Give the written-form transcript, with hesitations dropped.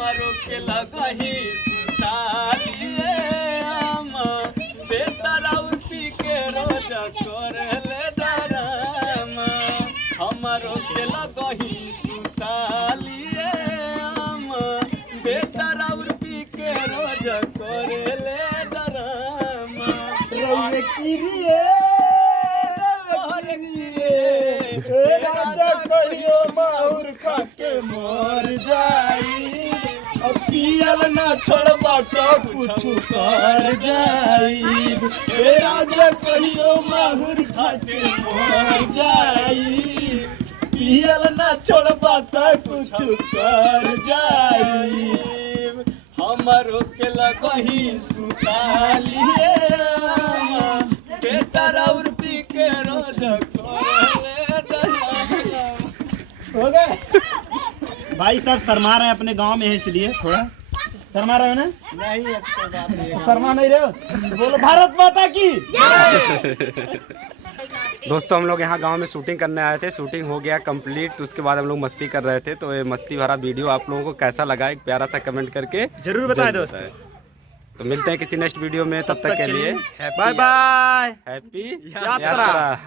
हमारो के लगही सुतालिए हम बेटा राउर पी के रोज करले डराम हमारो के लगही सुतालिए हम बेटा राउर पी के रोज करले डराम रउए किरिए राजा कहियो माहुर खा के मर जाई अब पियल ना छोड़बा तो कुछ कर जाई राजा कहियो माहुर खा के मर जाई पियल ना छोड़बा तो कुछ कर जाई हमारो के लगही सुतालिए बेटा राउर पी के रोज करले हो गए भाई साहब शर्मा रहे हैं अपने गांव में है इसलिए थोड़ा शर्मा रहे हो ना नहीं ऐसे बात नहीं शर्मा नहीं रहे हो बोलो भारत माता की दोस्तों हम लोग यहाँ गांव में शूटिंग करने आए थे। शूटिंग हो गया कंप्लीट, तो उसके बाद हम लोग मस्ती कर रहे थे। तो ये मस्ती भरा वीडियो आप लोगों को कैसा लगा एक प्यारा सा कमेंट करके जरूर बताएं दोस्त। तो मिलते हैं किसी नेक्स्ट वीडियो में, तब तक के लिए बाय बाय हैप्पी यात्रा।